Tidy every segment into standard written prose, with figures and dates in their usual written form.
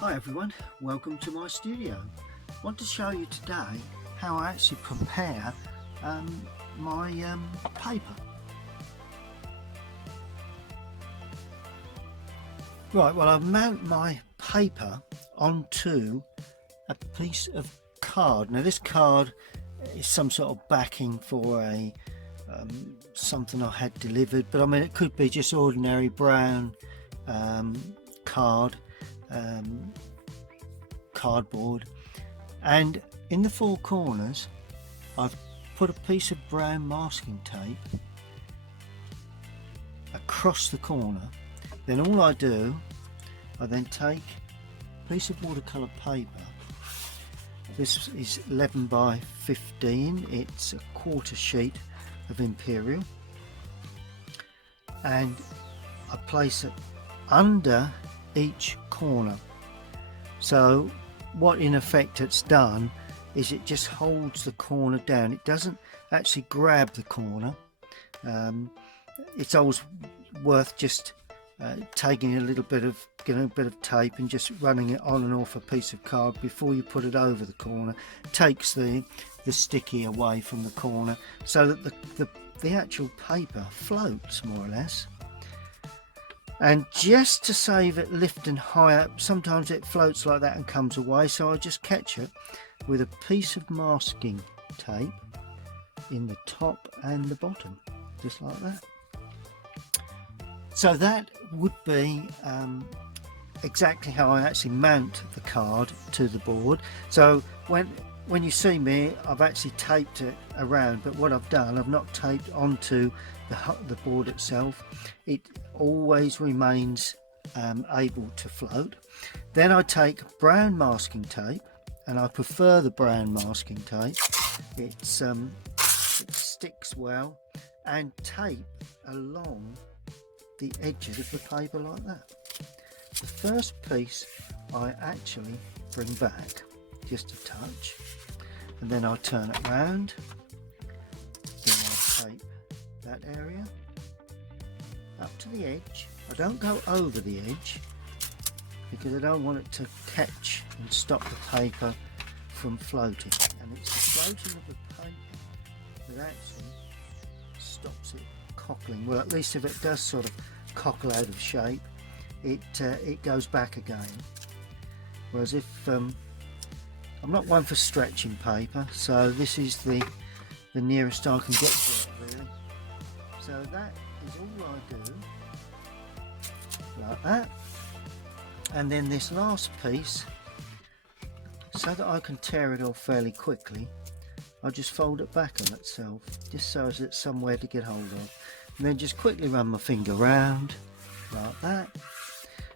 Hi everyone, welcome to my studio. I want to show you today how I actually prepare my paper. Right, well, I mount my paper onto a piece of card. Now this card is some sort of backing for a something I had delivered, but I mean it could be just ordinary brown cardboard, and in the four corners I've put a piece of brown masking tape across the corner. Then all I do, I then take a piece of watercolour paper. This is 11 by 15, it's a quarter sheet of Imperial, and I place it under each corner. So what in effect it's done is it just holds the corner down. It doesn't actually grab the corner. It's always worth just taking a little bit of tape and just running it on and off a piece of card before you put it over the corner. Takes the sticky away from the corner so that the actual paper floats more or less. And just to save it lifting high up, sometimes it floats like that and comes away, so I just catch it with a piece of masking tape in the top and the bottom, just like that. So that would be exactly how I actually mount the card to the board. So when you see me, I've actually taped it around, but what I've done, I've not taped onto the board itself. It always remains able to float. Then I take brown masking tape, and I prefer the brown masking tape. It sticks well, and tape along the edges of the paper like that. The first piece I actually bring back just a touch, and then I turn it round. Then I tape that area up to the edge. I don't go over the edge because I don't want it to catch and stop the paper from floating, and it's the floating of the paper that actually stops it cockling. Well, at least if it does sort of cockle out of shape, it goes back again. Whereas if I'm not one for stretching paper, so this is the nearest I can get to it really. So that is all I do, like that. And then this last piece, so that I can tear it off fairly quickly, I'll just fold it back on itself, just so as it's somewhere to get hold of, and then just quickly run my finger round like that.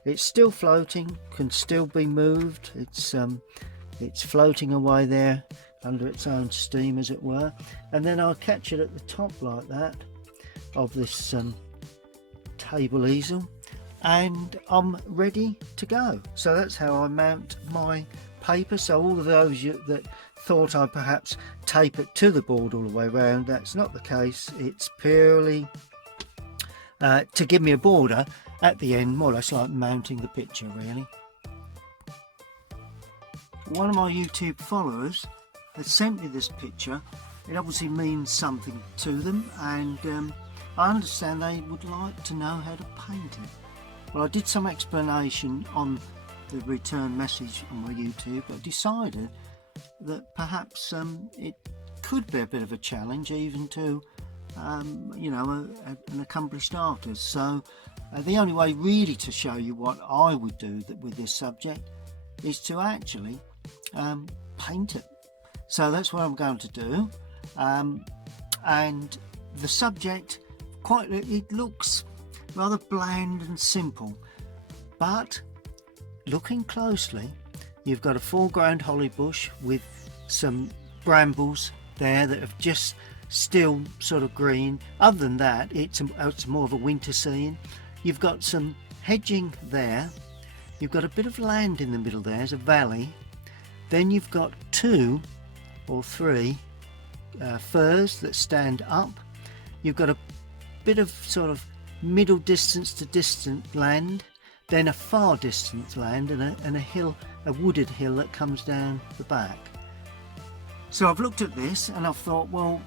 It's still floating, can still be moved. It's floating away there under its own steam, as it were, and then I'll catch it at the top like that of this table easel, and I'm ready to go. So that's how I mount my paper. So all of those that thought I'd perhaps tape it to the board all the way around, that's not the case. It's purely to give me a border at the end, more or less like mounting the picture really. One of my YouTube followers has sent me this picture. It obviously means something to them, and I understand they would like to know how to paint it. Well, I did some explanation on the return message on my YouTube, but decided that perhaps it could be a bit of a challenge even to an accomplished artist. So the only way really to show you what I would do with this subject is to actually paint it. So that's what I'm going to do, and the subject, it looks rather bland and simple, but looking closely, you've got a foreground holly bush with some brambles there that have just still sort of green. Other than that, it's more of a winter scene. You've got some hedging there, you've got a bit of land in the middle there, there's a valley, then you've got 2 or 3 firs that stand up, you've got a bit of sort of middle distance to distant land, then a far distant land and a hill, a wooded hill that comes down the back. So I've looked at this and I've thought, well,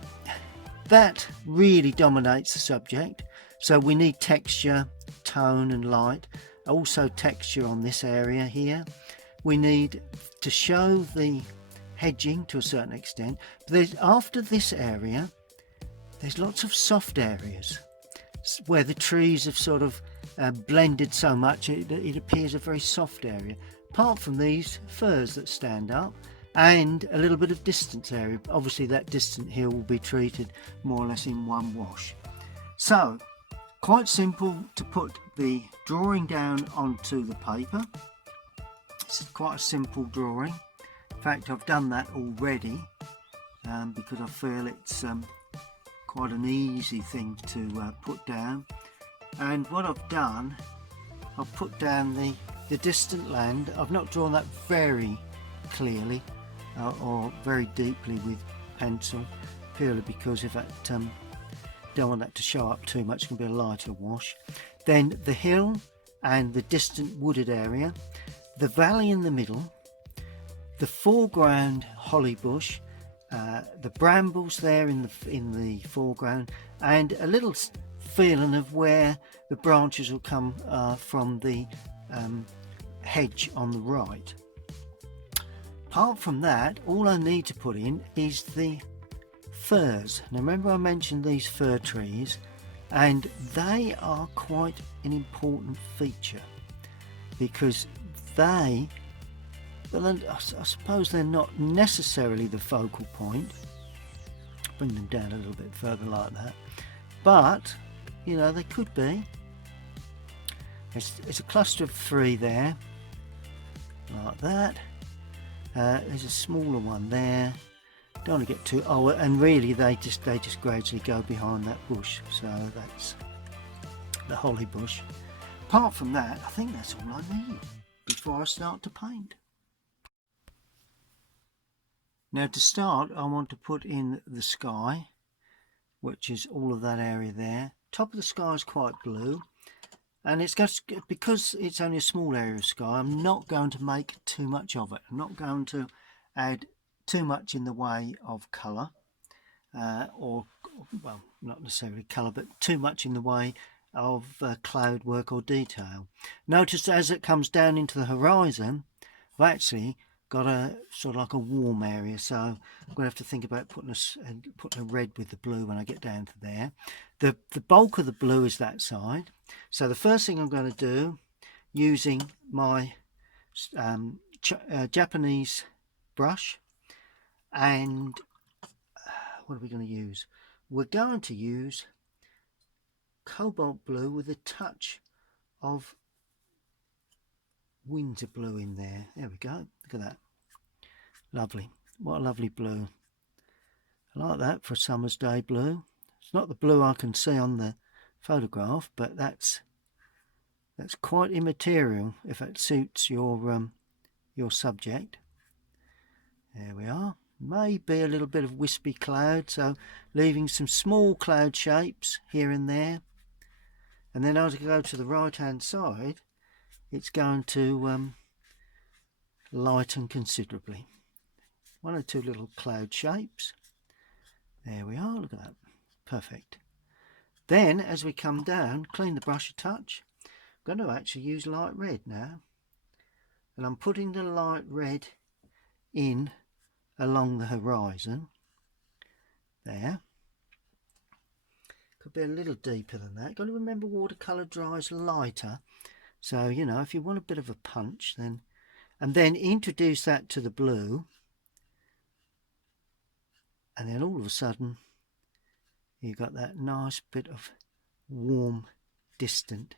that really dominates the subject, so we need texture, tone and light, also texture on this area here. We need to show the hedging to a certain extent, but after this area there's lots of soft areas where the trees have sort of blended so much it appears a very soft area, apart from these firs that stand up and a little bit of distance area. Obviously that distant hill will be treated more or less in one wash. So quite simple to put the drawing down onto the paper. It's quite a simple drawing. In fact, I've done that already because I feel it's quite an easy thing to put down. And what I've done, I've put down the distant land. I've not drawn that very clearly or very deeply with pencil, purely because if that don't want that to show up too much, it's going to be a lighter wash. Then the hill and the distant wooded area, the valley in the middle, the foreground holly bush, the brambles there in the foreground, and a little feeling of where the branches will come from the hedge on the right. Apart from that, all I need to put in is the firs. Now remember I mentioned these fir trees, and they are quite an important feature because I suppose they're not necessarily the focal point. Bring them down a little bit further like that, but you know, they could be. It's a cluster of 3 there, like that. There's a smaller one there. Don't want to get too, and really they just gradually go behind that bush, so that's the holly bush. Apart from that, I think that's all I need before I start to paint. Now to start, I want to put in the sky, which is all of that area there. Top of the sky is quite blue, and it's just because it's only a small area of sky, I'm not going to make too much of it. I'm not going to add too much in the way of colour, or well, not necessarily colour, but too much in the way of cloud work or detail. Notice as it comes down into the horizon, I've actually got a sort of like a warm area, so I'm going to have to think about putting a red with the blue when I get down to there. The bulk of the blue is that side, so the first thing I'm going to do, using my Japanese brush, and what are we going to use? We're going to use cobalt blue with a touch of winter blue in there. There we go. Look at that. Lovely. What a lovely blue. I like that for a summer's day blue. It's not the blue I can see on the photograph, but that's quite immaterial if it suits your subject. There we are. Maybe a little bit of wispy cloud, so leaving some small cloud shapes here and there. And then as I go to the right hand side, it's going to lighten considerably. 1 or 2 little cloud shapes. There we are, look at that. Perfect. Then as we come down, clean the brush a touch. I'm going to actually use light red now. And I'm putting the light red in along the horizon. There. Could be a little deeper than that. Got to remember watercolour dries lighter. So, you know, if you want a bit of a punch, then... And then introduce that to the blue. And then all of a sudden, you've got that nice bit of warm, distant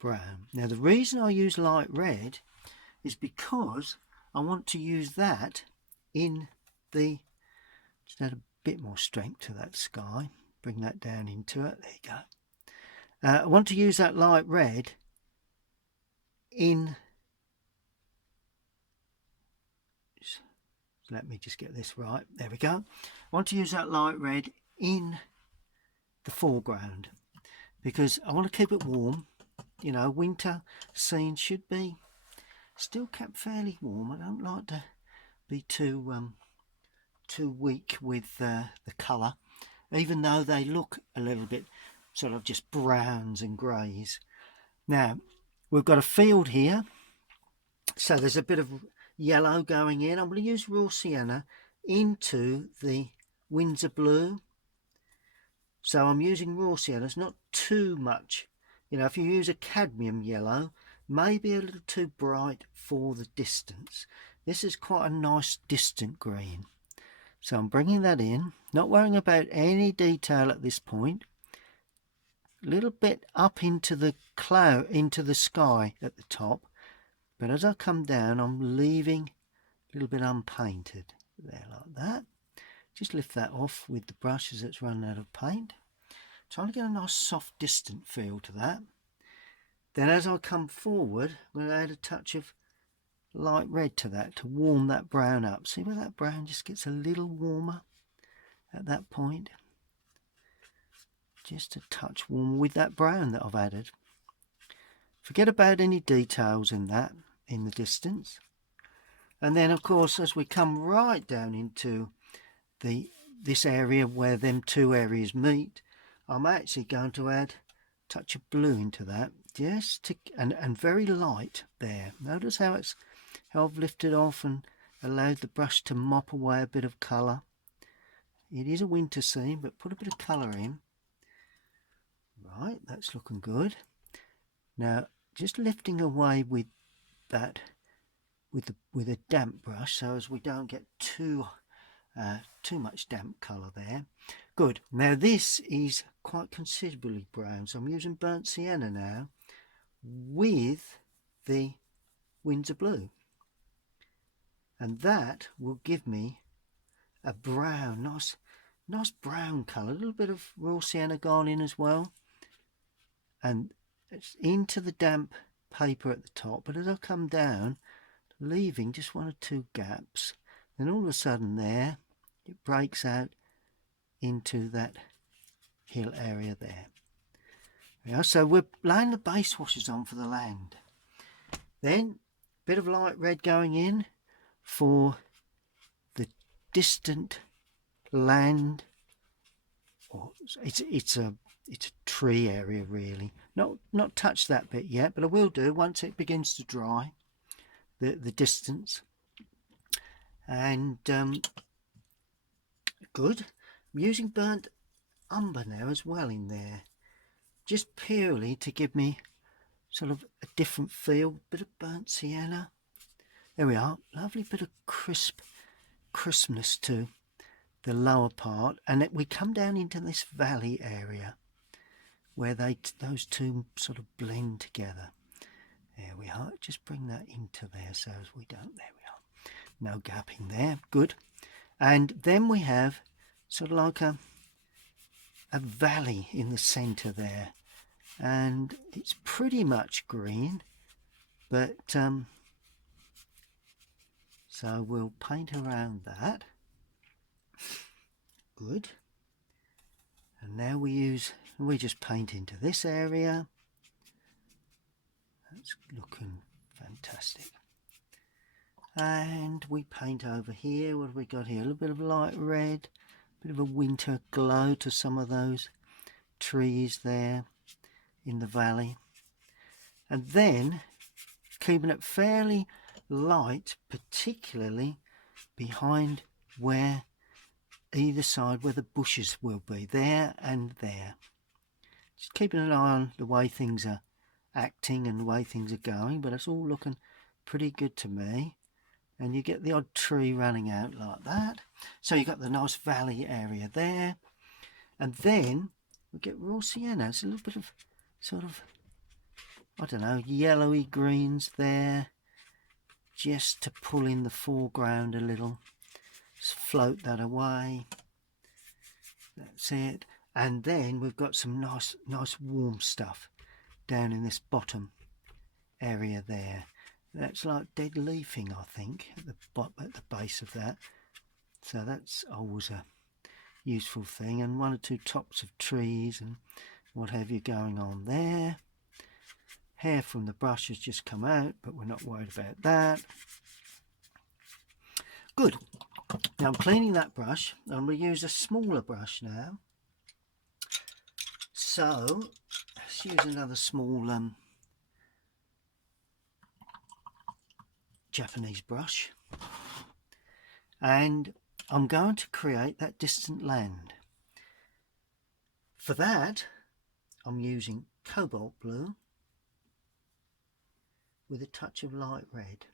brown. Now, the reason I use light red is because I want to use that in the... Just add a bit more strength to that sky. Bring that down into it. There you go. I want to use that light red in... Let me just get this right. There we go. I want to use that light red in the foreground because I want to keep it warm. you know, winter scene should be still kept fairly warm. I don't like to be too weak with the colour, even though they look a little bit sort of just browns and greys. Now we've got a field here, so there's a bit of yellow going in. I'm going to use raw sienna into the Windsor blue. So I'm using raw sienna. It's not too much. You know, if you use a cadmium yellow, maybe a little too bright for the distance. This is quite a nice distant green. So I'm bringing that in, not worrying about any detail at this point. A little bit up into the cloud, into the sky at the top. But as I come down, I'm leaving a little bit unpainted. There, like that. Just lift that off with the brush as it's run out of paint. Trying to get a nice soft distant feel to that. Then as I come forward, I'm going to add a touch of light red to that to warm that brown up. See where that brown just gets a little warmer at that point? Just a touch warmer with that brown that I've added. Forget about any details in that, in the distance. And then of course as we come right down into this area where them two areas meet, I'm actually going to add a touch of blue into that, just to, and very light there. Notice how I've lifted off and allowed the brush to mop away a bit of colour. It is a winter scene, but put a bit of colour in. Right, that's looking good. Now just lifting away with that with a damp brush, so as we don't get too much damp colour there. Good. Now this is quite considerably brown, so I'm using burnt sienna now with the Windsor blue, and that will give me a brown, nice brown colour. A little bit of raw sienna gone in as well, and it's into the damp paper at the top. But as I come down, leaving just one or two gaps, then all of a sudden there it breaks out into that hill area there. Yeah, so we're laying the base washes on for the land. Then a bit of light red going in for the distant land. Or it's a tree area really. Not touch that bit yet, but I will do once it begins to dry. The distance. And good. I'm using burnt umber now as well in there, just purely to give me sort of a different feel. Bit of burnt sienna. There we are. Lovely bit of crispness to the lower part, and we come down into this valley area where those two sort of blend together. There we are. Just bring that into there so as we don't. There we are. No gapping there. Good. And then we have sort of like a valley in the centre there, and it's pretty much green, but so we'll paint around that. Good. And now we just paint into this area. That's looking fantastic. And we paint over here. What have we got here? A little bit of light red, a bit of a winter glow to some of those trees there in the valley. And then keeping it fairly light, particularly behind where either side where the bushes will be, there and there. Just keeping an eye on the way things are acting and the way things are going, but it's all looking pretty good to me. And you get the odd tree running out like that. So you've got the nice valley area there. And then we get raw sienna. It's a little bit of sort of, I don't know, yellowy greens there, just to pull in the foreground a little. Just float that away. That's it. And then we've got some nice warm stuff down in this bottom area there. That's like dead leafing, I think, at the base of that. So that's always a useful thing. And one or two tops of trees and what have you going on there. hair from the brush has just come out, but we're not worried about that. Good. Now I'm cleaning that brush. I'm going to use a smaller brush now. So let's use another small Japanese brush, and I'm going to create that distant land. For that I'm using cobalt blue with a touch of light red.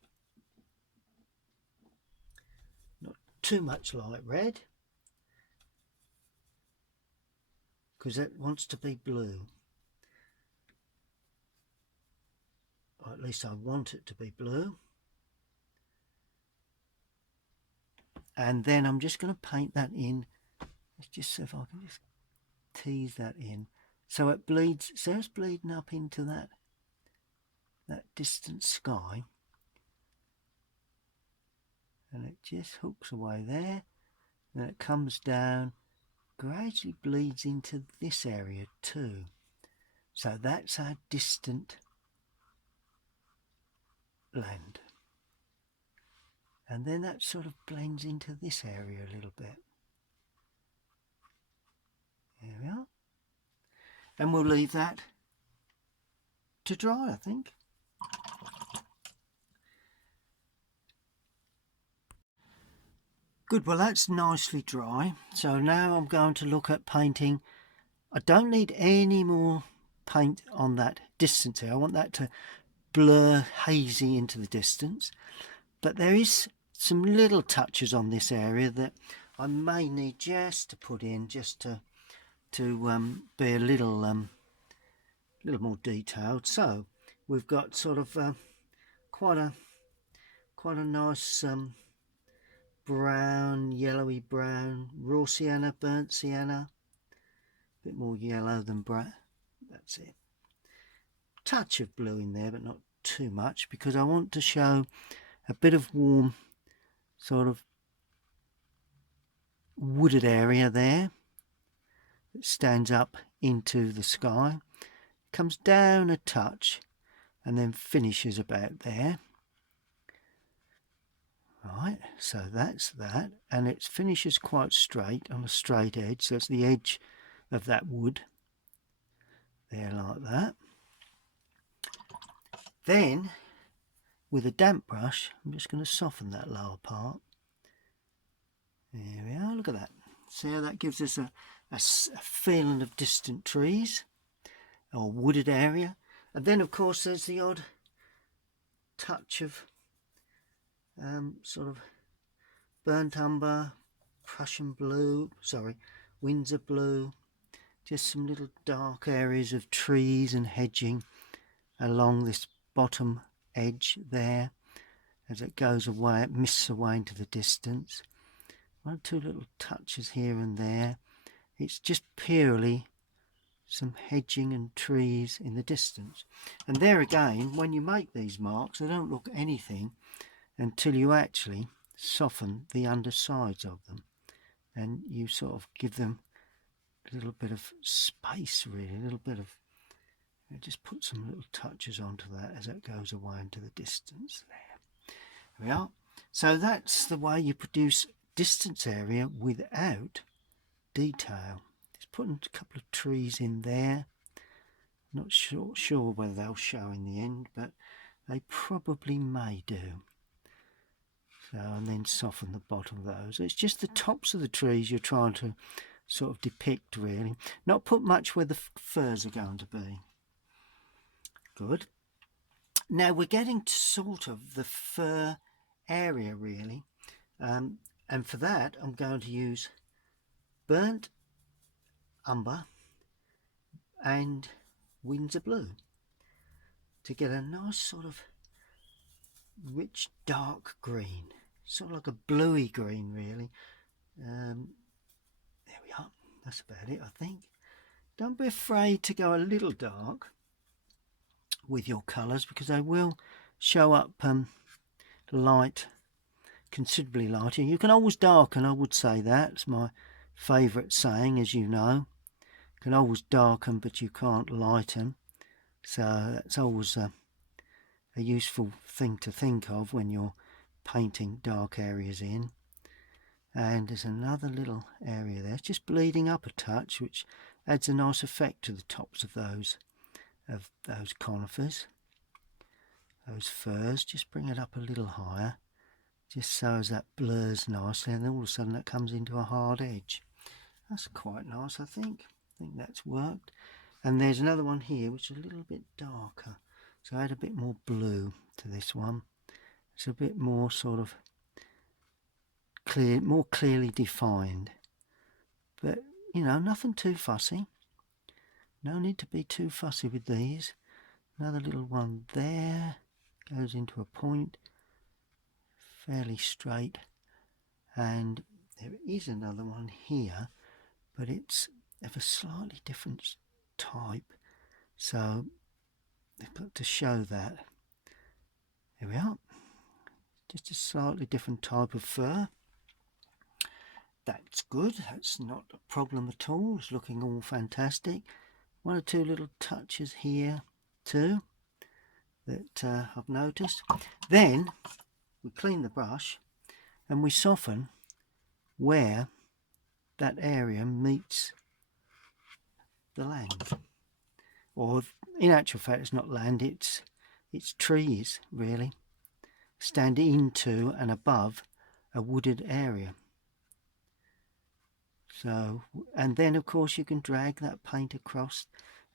Not too much light red, because it wants to be blue, or at least I want it to be blue. And then I'm just going to paint that in. Let's just see if I can just tease that in so it bleeds. So it's bleeding up into that distant sky, and it just hooks away there, and it comes down, gradually bleeds into this area too. So that's our distant land, and then that sort of blends into this area a little bit. There we are, and we'll leave that to dry, I think. Good, well that's nicely dry. So now I'm going to look at painting. I don't need any more paint on that distance here. I want that to blur hazy into the distance. But there is some little touches on this area that I may need just to put in, just to be a little more detailed. So we've got sort of quite a nice brown, yellowy brown, raw sienna, burnt sienna, a bit more yellow than brown. That's it. Touch of blue in there, but not too much, because I want to show a bit of warm sort of wooded area there that stands up into the sky, comes down a touch and then finishes about there. Right, so that's that, and it finishes quite straight on a straight edge, so it's the edge of that wood there, like that. Then with a damp brush I'm just going to soften that lower part. There we are, look at that. See how that gives us a feeling of distant trees or wooded area. And then of course there's the odd touch of sort of burnt umber, Prussian blue, Windsor blue, just some little dark areas of trees and hedging along this bottom edge there. As it goes away, it mists away into the distance. One or two little touches here and there. It's just purely some hedging and trees in the distance. And there again, when you make these marks, they don't look anything until you actually soften the undersides of them, and you sort of give them a little bit of space, really, a little bit of, just put some little touches onto that as it goes away into the distance there. There we are. So that's the way you produce distance area without detail. Just putting a couple of trees in there. Not sure whether they'll show in the end, but they probably may do. So, and then soften the bottom of those. It's just the tops of the trees you're trying to sort of depict, really. Not put much where the firs are going to be. Good. Now we're getting to sort of the fir area, really. And for that I'm going to use burnt umber and Windsor blue to get a nice sort of rich dark green, sort of like a bluey green, really. There we are, that's about it, I think. Don't be afraid to go a little dark with your colours, because they will show up light, considerably lighter. You can always darken, I would say that. It's my favourite saying, as you know. You can always darken, but you can't lighten. So that's always a useful thing to think of when you're painting dark areas in. And there's another little area there, it's just bleeding up a touch, which adds a nice effect to the tops of those conifers, those firs. Just bring it up a little higher, just so as that blurs nicely, and then all of a sudden that comes into a hard edge. That's quite nice, I think. That's worked. And there's another one here which is a little bit darker, so I add a bit more blue to this one. It's a bit more sort of clear, more clearly defined, but you know, nothing too fussy. No need to be too fussy with these. Another little one there, goes into a point, fairly straight, and there is another one here, but it's of a slightly different type, so they've got to show that. There we are, just a slightly different type of fir. That's good, that's not a problem at all, it's looking all fantastic. One or two little touches here too that I've noticed. Then we clean the brush and we soften where that area meets the land, or in actual fact it's not land, it's trees really, standing into and above a wooded area. So, and then of course you can drag that paint across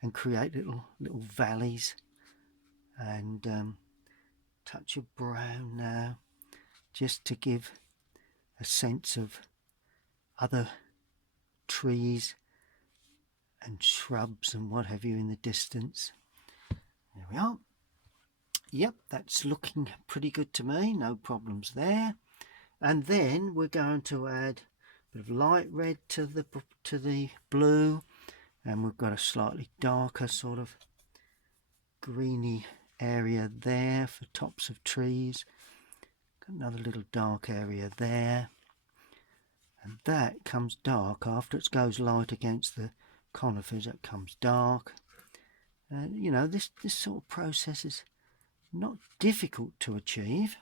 and create little valleys, and touch of brown now, just to give a sense of other trees and shrubs and what have you in the distance. There we are. Yep, that's looking pretty good to me, no problems there. And then we're going to add a bit of light red to the blue, and we've got a slightly darker sort of greeny area there for tops of trees. Got another little dark area there, and that comes dark after it goes light against the conifers. It comes dark. You know, this sort of process is not difficult to achieve.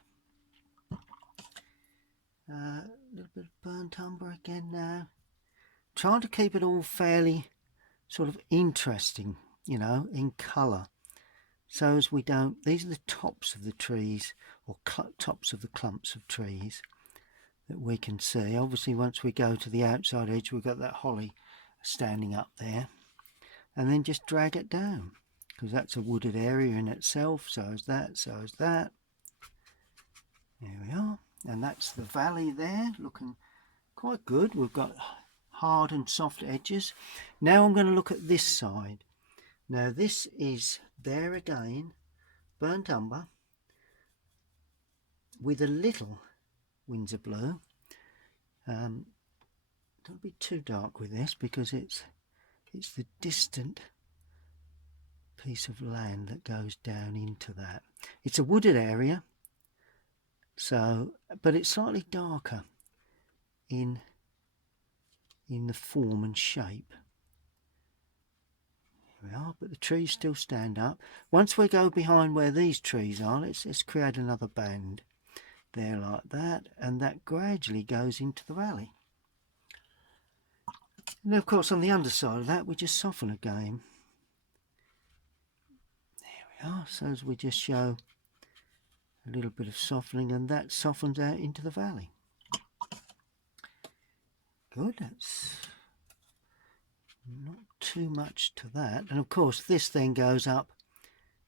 A little bit of burnt umber again now, trying to keep it all fairly sort of interesting, you know, in colour, so as we don't, these are the tops of the trees, or tops of the clumps of trees that we can see. Obviously once we go to the outside edge we've got that holly standing up there, and then just drag it down, because that's a wooded area in itself. So is that, so is that. There we are, and that's the valley there, looking quite good. We've got hard and soft edges. Now I'm going to look at this side. Now this is, there again, burnt umber with a little Windsor blue. Don't be too dark with this, because it's the distant piece of land that goes down into that. It's a wooded area, so, but it's slightly darker in the form and shape. Here we are, but the trees still stand up. Once we go behind where these trees are, let's create another band there like that, and that gradually goes into the valley. And of course on the underside of that we just soften again. There we are, so as we just show a little bit of softening, and that softens out into the valley. Good, that's not too much to that. And of course this then goes up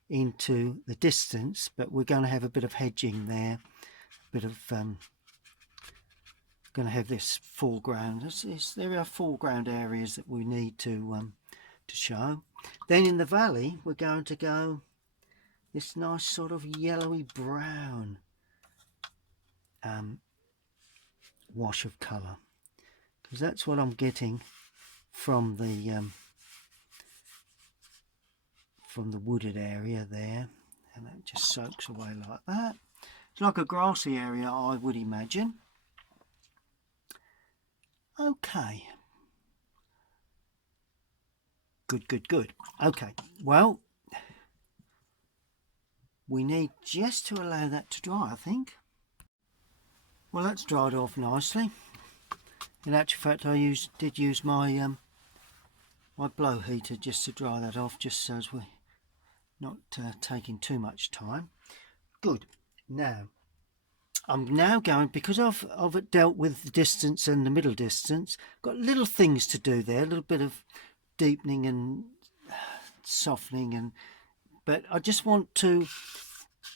into the distance, but we're going to have a bit of hedging there, a bit of going to have this foreground. There are foreground areas that we need to show. Then in the valley we're going to go this nice sort of yellowy brown wash of colour, because that's what I'm getting from the wooded area there, and that just soaks away like that. It's like a grassy area, I would imagine. Okay, good. Okay, well, we need just to allow that to dry, I think. Well, that's dried off nicely. In actual fact, I did use my my blow heater just to dry that off, just so as we're not taking too much time. Good. Now, I'm now going, because I've dealt with the distance and the middle distance, got little things to do there, a little bit of deepening and softening, but I just want to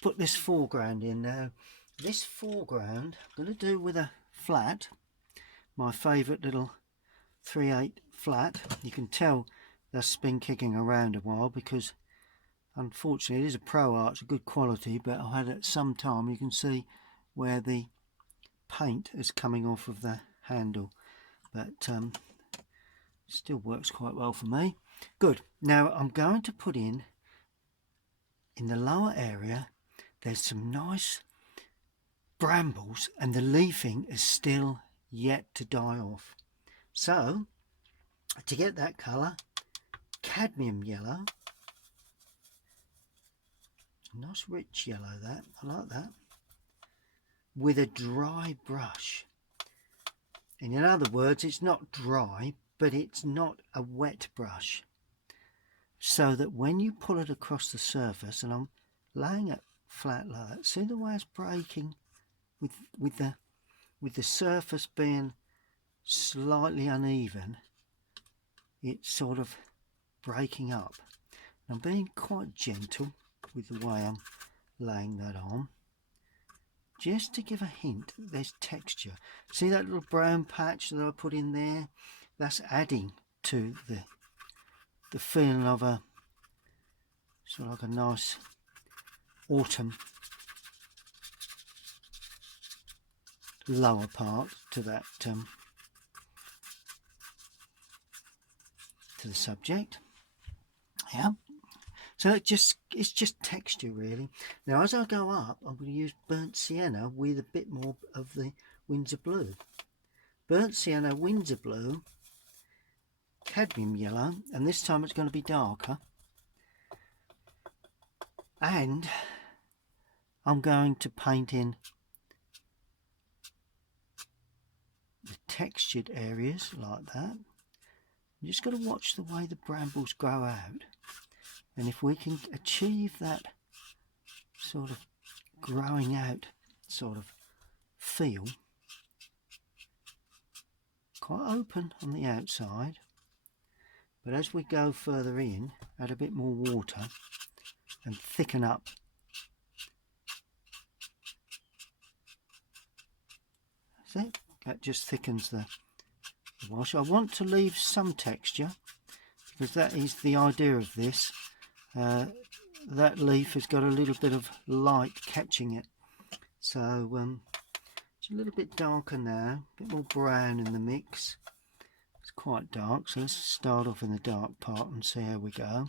put this foreground in now. This foreground I'm going to do with a flat, my favourite little 3/8 flat. You can tell that's been kicking around a while because unfortunately it is a Pro Art, it's a good quality, but I had it some time. You can see where the paint is coming off of the handle, but still works quite well for me. Good. Now I'm going to put in the lower area, there's some nice brambles and the leafing is still yet to die off. So to get that colour, cadmium yellow, nice rich yellow, that I like that, with a dry brush. And in other words, it's not dry, but it's not a wet brush, so that when you pull it across the surface, and I'm laying it flat like that, see the way it's breaking with the surface being slightly uneven, it's sort of breaking up. I'm being quite gentle with the way I'm laying that on, just to give a hint that there's texture. See that little brown patch that I put in there? That's adding to the feeling of a sort of like a nice autumn lower part to that to the subject. Yeah, so it's just texture really. Now as I go up, I'm going to use burnt sienna with a bit more of the Windsor blue. Burnt sienna, Windsor blue, cadmium yellow, and this time it's going to be darker, and I'm going to paint in the textured areas like that. You just got to watch the way the brambles grow out, and if we can achieve that sort of growing out sort of feel, quite open on the outside, but as we go further in, add a bit more water and thicken up. See, that just thickens the wash. I want to leave some texture because that is the idea of this. That leaf has got a little bit of light catching it, so it's a little bit darker now, a bit more brown in the mix. It's quite dark, so let's start off in the dark part and see how we go.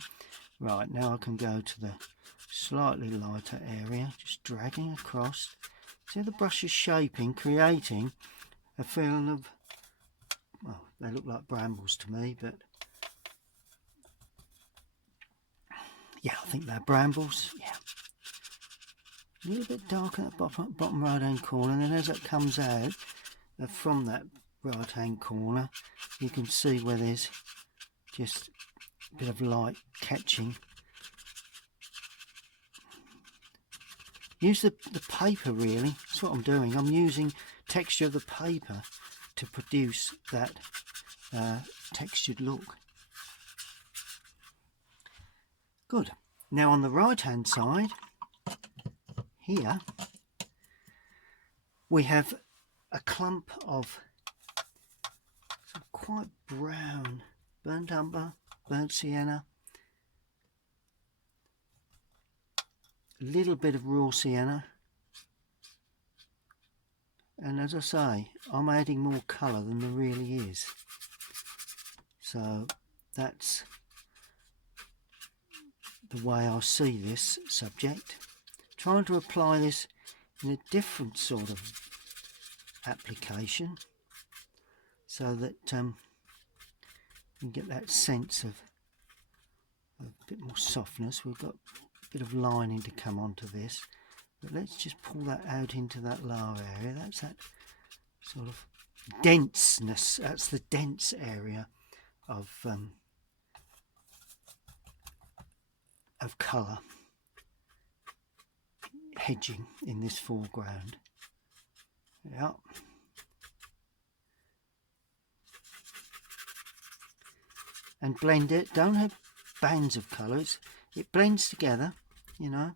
Right, now I can go to the slightly lighter area, just dragging across. See the brush is shaping, creating a feeling of, well, they look like brambles to me, but yeah, I think they're brambles. Yeah, a little bit darker at the bottom right hand corner, and then as it comes out from that right hand corner, you can see where there's just a bit of light catching. Use the paper really, that's what I'm doing. I'm using texture of the paper to produce that textured look. Good. Now on the right hand side here we have a clump of quite brown burnt umber, burnt sienna, a little bit of raw sienna, and as I say, I'm adding more colour than there really is, so that's the way I see this subject. Trying to apply this in a different sort of application so that you can get that sense of a bit more softness. We've got bit of lining to come onto this, but let's just pull that out into that lower area. That's that sort of denseness. That's the dense area of colour hedging in this foreground. Yeah. And blend it. Don't have bands of colours. It blends together, you know.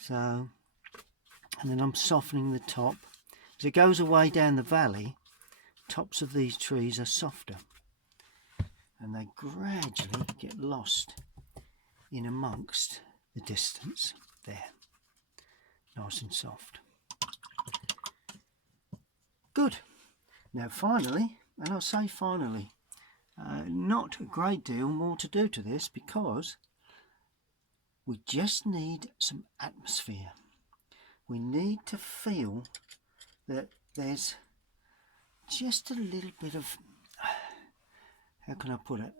So, and then I'm softening the top. As it goes away down the valley, tops of these trees are softer. And they gradually get lost in amongst the distance. There. Nice and soft. Good. Now finally, and I'll say finally, not a great deal more to do to this, because we just need some atmosphere. We need to feel that there's just a little bit of, how can I put it,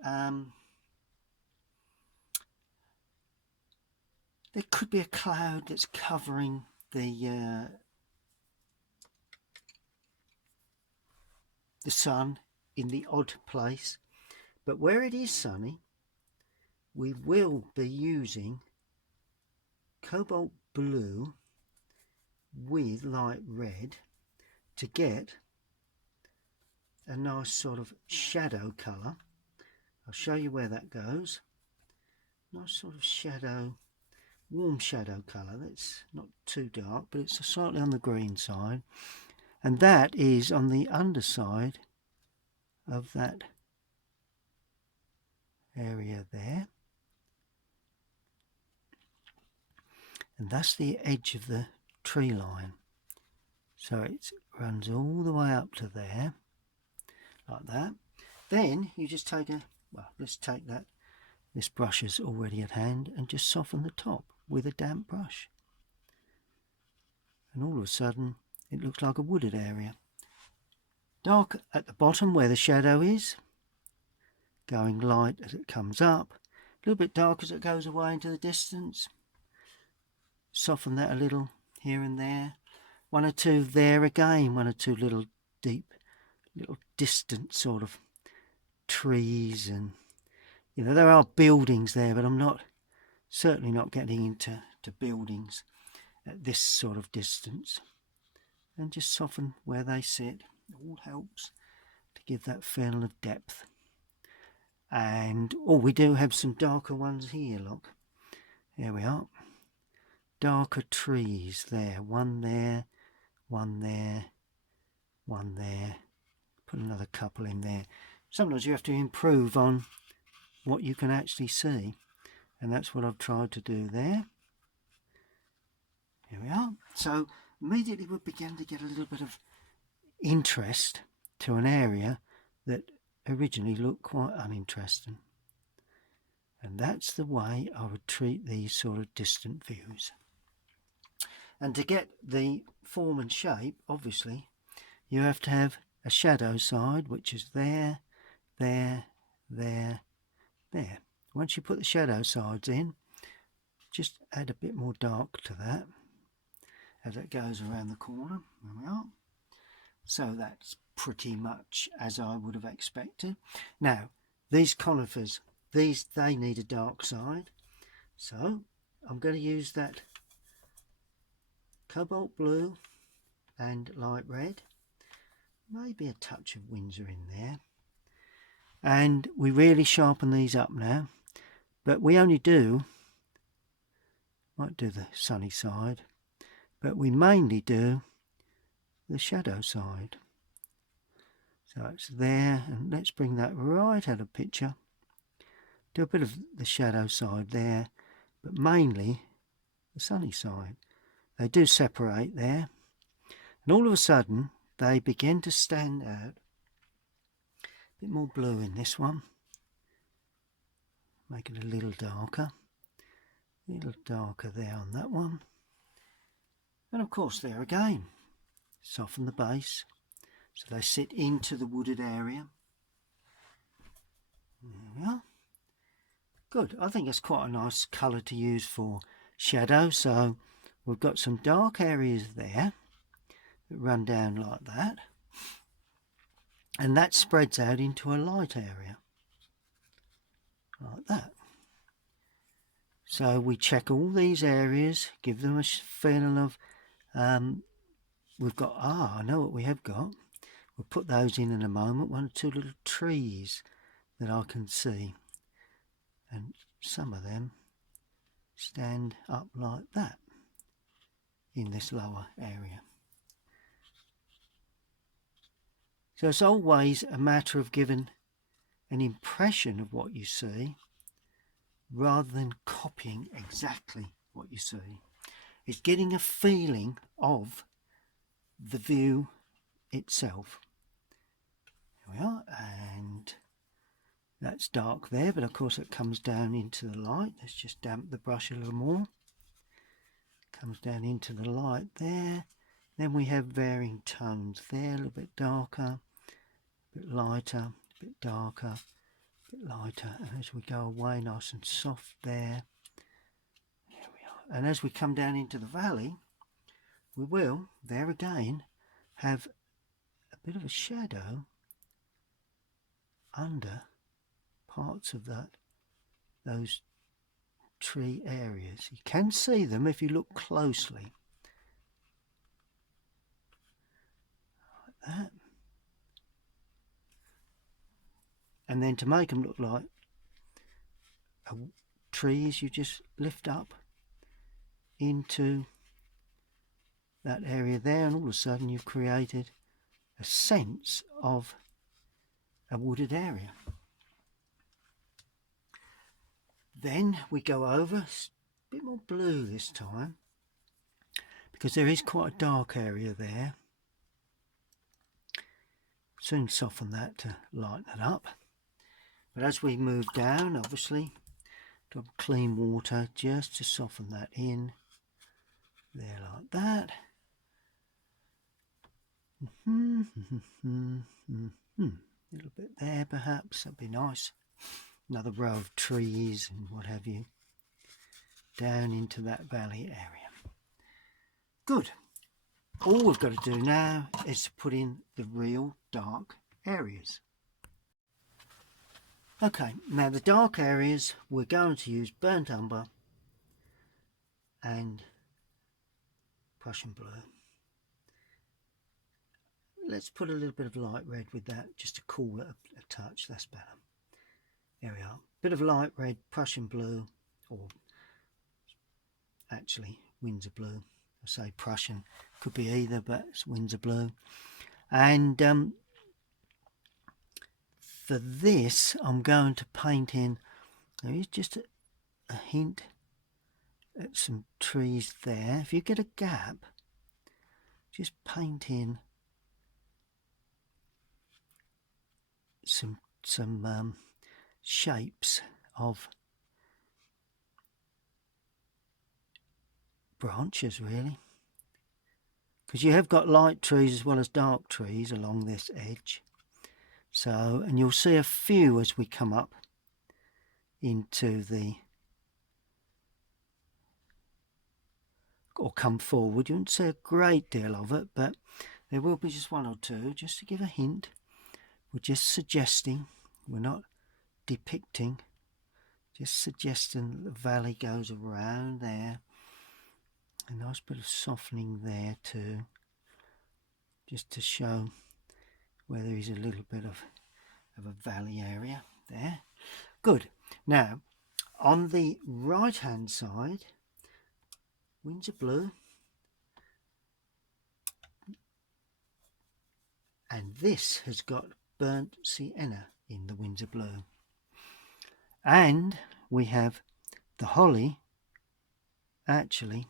there could be a cloud that's covering the sun in the odd place, but where it is sunny, we will be using cobalt blue with light red to get a nice sort of shadow colour. I'll show you where that goes. Nice sort of shadow, warm shadow colour that's not too dark, but it's slightly on the green side, and that is on the underside of that area there, and that's the edge of the tree line. So it runs all the way up to there, like that. Then you just take a, well, let's take that, this brush is already at hand, and just soften the top with a damp brush. And all of a sudden it looks like a wooded area. Dark at the bottom where the shadow is, going light as it comes up, a little bit dark as it goes away into the distance. Soften that a little here and there. One or two there again, one or two little deep, little distant sort of trees, and you know, there are buildings there, but I'm certainly not getting into buildings at this sort of distance. And just soften where they sit. It all helps to give that feel of depth. And we do have some darker ones here, look. There we are. Darker trees there. One there, one there, one there. Put another couple in there. Sometimes you have to improve on what you can actually see, and that's what I've tried to do there. Here we are. So immediately we begin to get a little bit of interest to an area that originally looked quite uninteresting. And that's the way I would treat these sort of distant views. And to get the form and shape, obviously, you have to have a shadow side, which is there, there, there, there. Once you put the shadow sides in, just add a bit more dark to that as it goes around the corner. There we are. So that's pretty much as I would have expected. Now, these conifers, they need a dark side. So I'm going to use that cobalt blue and light red. Maybe a touch of Windsor in there. And we really sharpen these up now. But we only might do the sunny side, but we mainly do the shadow side. So it's there, and let's bring that right out of picture. Do a bit of the shadow side there, but mainly the sunny side. They do separate there, and all of a sudden they begin to stand out. A bit more blue in this one. Make it a little darker there on that one. And of course there again, soften the base so they sit into the wooded area. There we are. Good. I think it's quite a nice colour to use for shadow. So we've got some dark areas there that run down like that, and that spreads out into a light area like that. So we check all these areas, give them a feeling of we've got, I know what we have got. We'll put those in a moment. One or two little trees that I can see, and some of them stand up like that in this lower area. So it's always a matter of giving an impression of what you see rather than copying exactly what you see. It's getting a feeling of the view itself. Here we are, and that's dark there, but of course it comes down into the light. Let's just damp the brush a little more. Comes down into the light there. Then we have varying tones there, a little bit darker, a bit lighter, a bit darker, a bit lighter, and as we go away, nice and soft there. There we are. And as we come down into the valley, we will, there again, have a bit of a shadow under parts of those tree areas. You can see them if you look closely. Like that. And then to make them look like trees, you just lift up into that area there, and all of a sudden you've created a sense of a wooded area. Then we go over a bit more blue this time, because there is quite a dark area there. Soon soften that to lighten it up. But as we move down, obviously, drop clean water just to soften that in. There, like that. A little bit there, perhaps. That'd be nice. Another row of trees and what have you. Down into that valley area. Good. All we've got to do now is to put in the real dark areas. Okay, now the dark areas, we're going to use burnt umber and Prussian blue. Let's put a little bit of light red with that, just to cool it a touch. That's better. There we are. Bit of light red, Prussian blue, or actually Windsor blue. I say Prussian, could be either, but it's Windsor blue. And for this, I'm going to paint in, there is just a hint at some trees there. If you get a gap, just paint in some shapes of branches, really, because you have got light trees as well as dark trees along this edge. So, and you'll see a few as we come up into the, or come forward. You won't see a great deal of it, but there will be just one or two, just to give a hint. We're just suggesting, we're not depicting, just suggesting that the valley goes around there. A nice bit of softening there too, just to show where there is a little bit of a valley area there. Good. Now, on the right hand side, Windsor blue, and this has got burnt sienna in the Windsor blue, and we have the holly. Actually,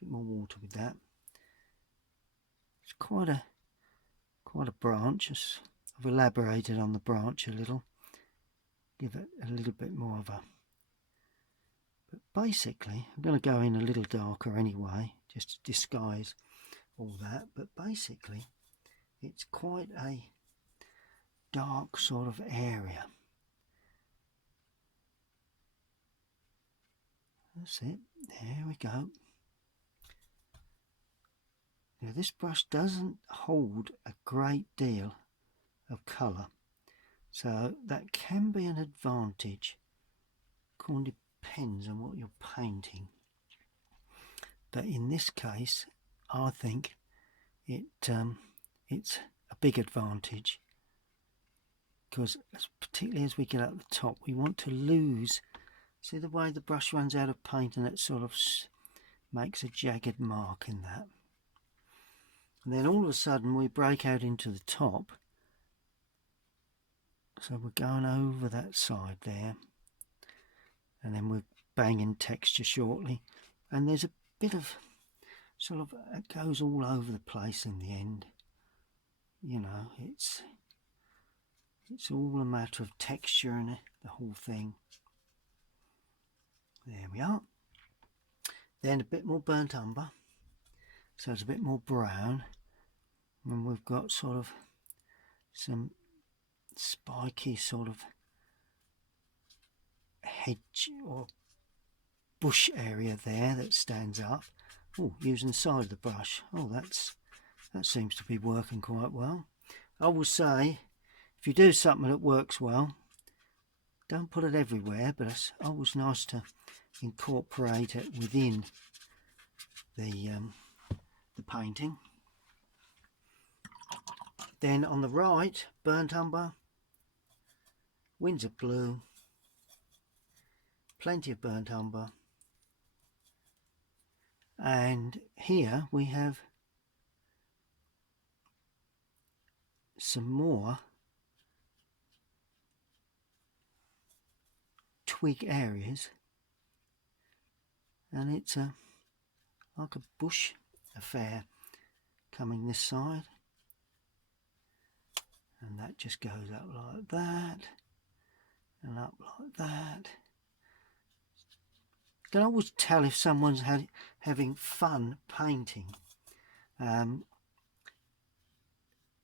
a bit more water with that. It's quite a branch. I've elaborated on the branch a little, give it a little bit more of a, but basically I'm going to go in a little darker anyway, just to disguise all that, but basically it's quite a dark sort of area. That's it. There we go. Now this brush doesn't hold a great deal of colour, so that can be an advantage. It depends on what you're painting, but in this case I think it's a big advantage, because particularly as we get up the top, we want to lose. See the way the brush runs out of paint, and it sort of makes a jagged mark in that. And then all of a sudden we break out into the top, so we're going over that side there, and then we're banging texture shortly, and there's a bit of sort of, it goes all over the place in the end. You know, it's all a matter of texture and the whole thing. There we are. Then a bit more burnt umber, so it's a bit more brown, and we've got sort of some spiky sort of hedge or bush area there that stands up. Oh, using the side of the brush. Oh, that seems to be working quite well. I will say, if you do something that works well, don't put it everywhere, but it's always nice to incorporate it within the painting. Then on the right, burnt umber, winds of blue, plenty of burnt umber, and here we have some more twig areas, and it's like a bush affair coming this side, and that just goes up like that and up like that. You can always tell if someone's having fun painting.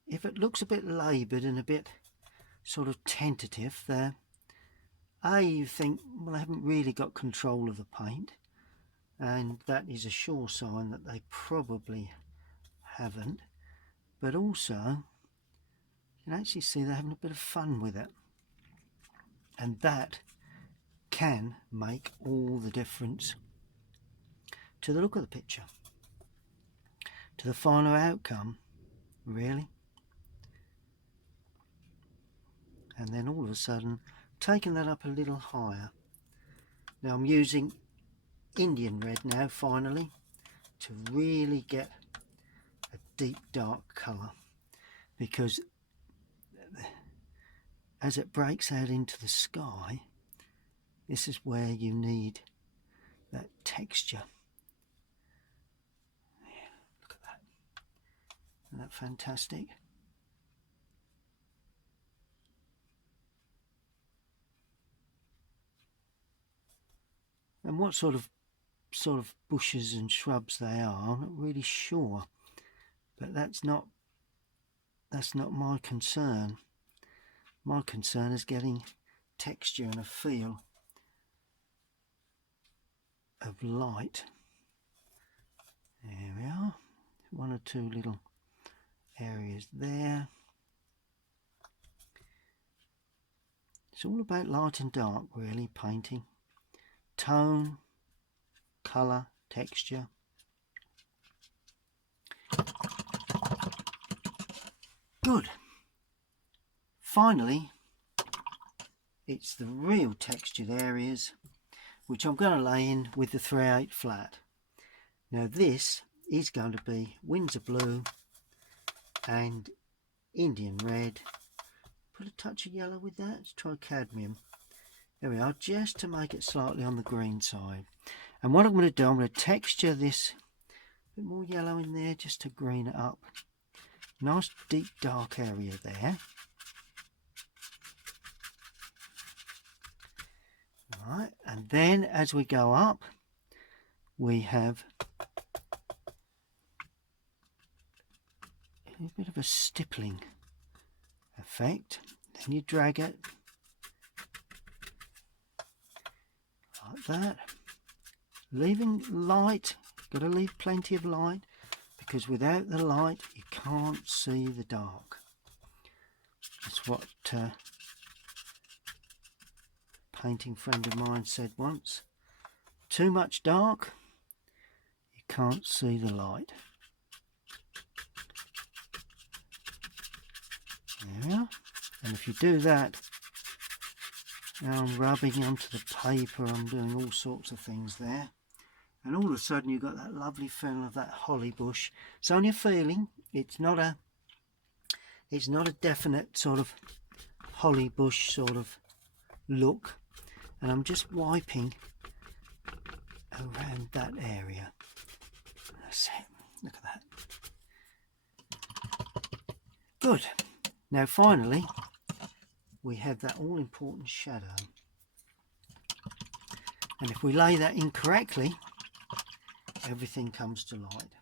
If it looks a bit laboured and a bit sort of tentative, there, you think, well, they haven't really got control of the paint, and that is a sure sign that they probably haven't. But also, you can actually see they're having a bit of fun with it, and that can make all the difference to the look of the picture, to the final outcome, really. And then all of a sudden, taking that up a little higher. Now I'm using Indian red now, finally, to really get a deep dark colour, because as it breaks out into the sky, this is where you need that texture. Yeah, look at that. Isn't that fantastic? And what sort of bushes and shrubs they are, I'm not really sure, but that's not my concern. My concern is getting texture and a feel of light. There we are, one or two little areas there. It's all about light and dark, really, painting. Tone, colour, texture. Good. Finally, it's the real textured areas, which I'm going to lay in with the 3/8 flat. Now this is going to be Windsor blue and Indian red. Put a touch of yellow with that. Let's try cadmium. There we are, just to make it slightly on the green side. And what I'm going to do, I'm going to texture this, a bit more yellow in there just to green it up. Nice deep dark area there. Right, and then as we go up, we have a bit of a stippling effect. Then you drag it like that. Leaving light, got to leave plenty of light, because without the light you can't see the dark. That's what a painting friend of mine said once. Too much dark, you can't see the light. There we are. And if you do that, now I'm rubbing onto the paper, I'm doing all sorts of things there. And all of a sudden you've got that lovely feeling of that holly bush. It's only a feeling, it's not a definite sort of holly bush sort of look. And I'm just wiping around that area. That's it. Look at that. Good. Now finally we have that all important shadow. And if we lay that in correctly, everything comes to light.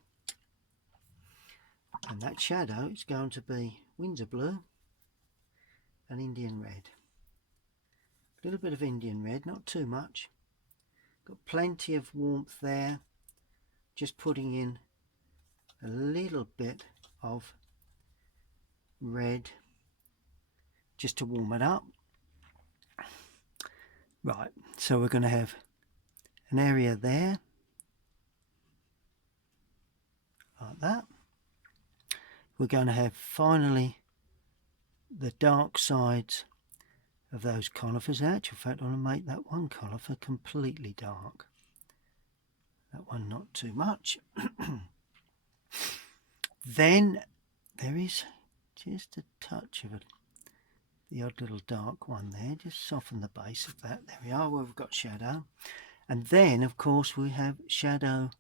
And that shadow is going to be Windsor blue and Indian red. A little bit of Indian red, not too much. Got plenty of warmth there. Just putting in a little bit of red just to warm it up. Right, so we're going to have an area there like that. We're going to have finally the dark sides of those conifers. In actual fact, I want to make that one conifer completely dark. That one not too much. Then there is just a touch of the odd little dark one there. Just soften the base of that. There we are, where we've got shadow. And then, of course, we have shadow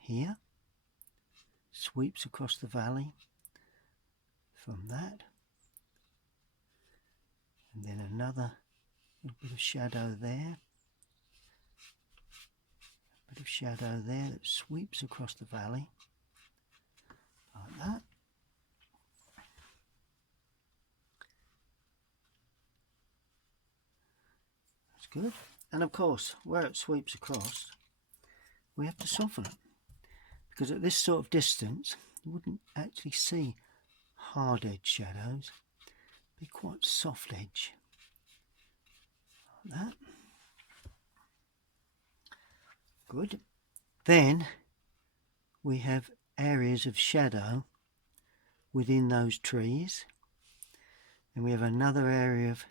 here. Sweeps across the valley from that. And then another little bit of shadow there. A bit of shadow there that sweeps across the valley. Like that. That's good. And of course, where it sweeps across, we have to soften it. Because at this sort of distance, you wouldn't actually see hard edge shadows. It'd be quite soft edge. Like that. Good. Then we have areas of shadow within those trees. And we have another area of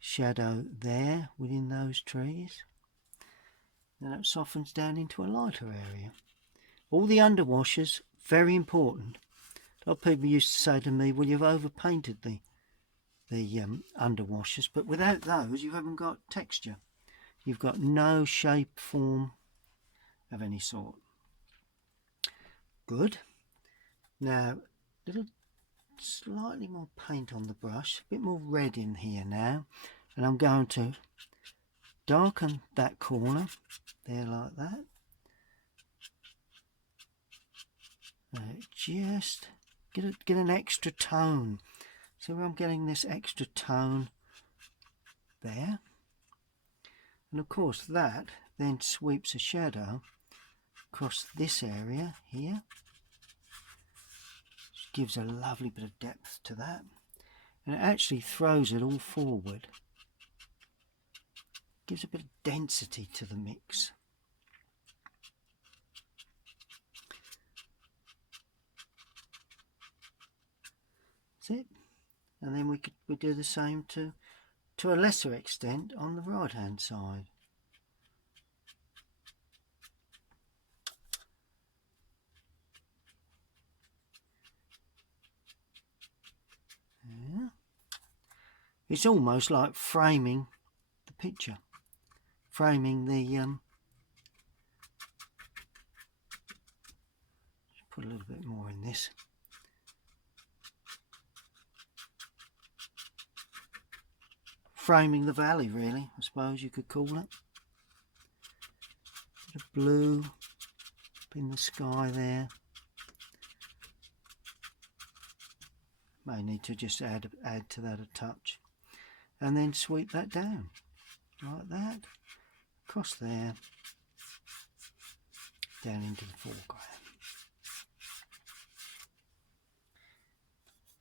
shadow there within those trees. Then it softens down into a lighter area. All the underwashes, very important. A lot of people used to say to me, well, you've overpainted the underwashes, but without those you haven't got texture. You've got no shape, form of any sort. Good. Now, little slightly more paint on the brush, a bit more red in here now, and I'm going to darken that corner there like that. Just get an extra tone. So I'm getting this extra tone there. And of course that then sweeps a shadow across this area here. Which gives a lovely bit of depth to that. And it actually throws it all forward. Gives a bit of density to the mix. That's it. And then we do the same to a lesser extent on the right hand side. Yeah. It's almost like framing the picture, framing the put a little bit more in this. Framing the valley, really, I suppose you could call it. Bit of blue up in the sky there. May need to just add to that a touch, and then sweep that down like that. Of across there, down into the foreground.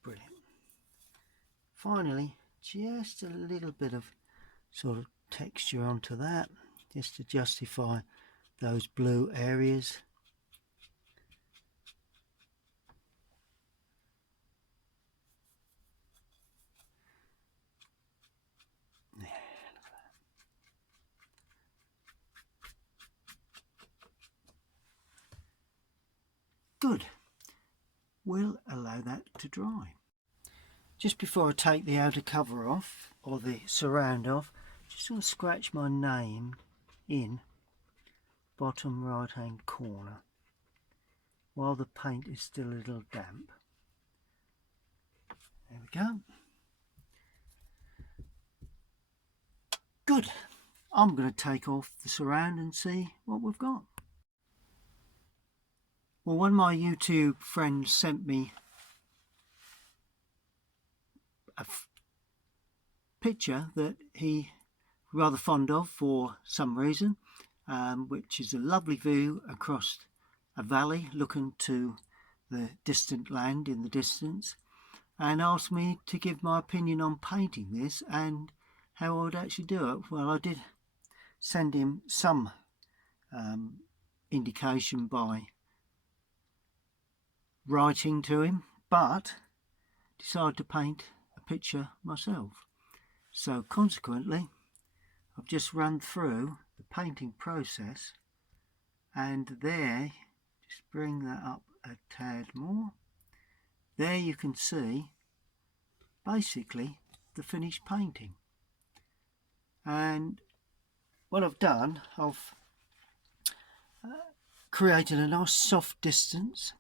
Brilliant. Finally, just a little bit of sort of texture onto that, just to justify those blue areas. Yeah, look at that. Good. We'll allow that to dry. Just before I take the outer cover off, or the surround off, just want to scratch my name in bottom right hand corner while the paint is still a little damp. There we go. Good. I'm going to take off the surround and see what we've got. Well, one of my YouTube friends sent me a picture that he rather fond of for some reason, which is a lovely view across a valley looking to the distant land in the distance, and asked me to give my opinion on painting this and how I would actually do it. Well, I did send him some indication by writing to him, but decided to paint a picture myself. So consequently, I've just run through the painting process, and there, just bring that up a tad more, there you can see basically the finished painting. And what I've done, I've created a nice soft distance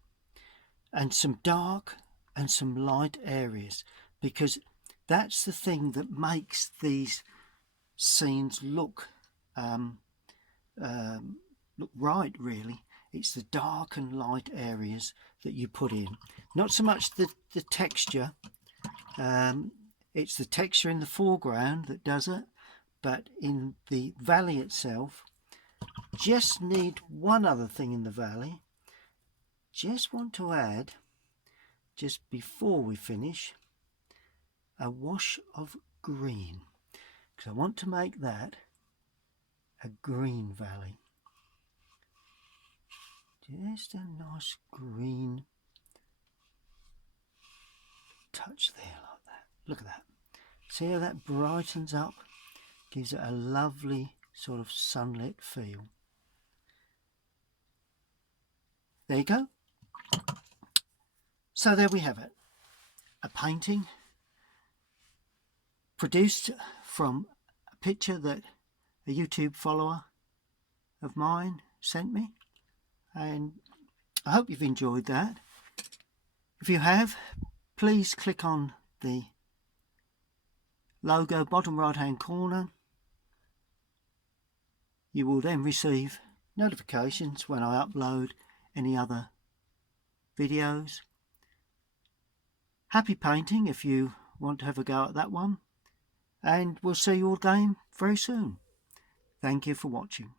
and some dark and some light areas, because that's the thing that makes these scenes look right, really. It's the dark and light areas that you put in, not so much the texture. It's the texture in the foreground that does it, but in the valley itself, just need one other thing in the valley. Just want to add, just before we finish, a wash of green, because I want to make that a green valley. Just a nice green touch there, like that. Look at that. See how that brightens up, gives it a lovely sort of sunlit feel. There you go. So there we have it, a painting produced from a picture that a YouTube follower of mine sent me, and I hope you've enjoyed that. If you have, please click on the logo bottom right hand corner. You will then receive notifications when I upload any other videos. Happy painting if you want to have a go at that one, and we'll see you all again very soon. Thank you for watching.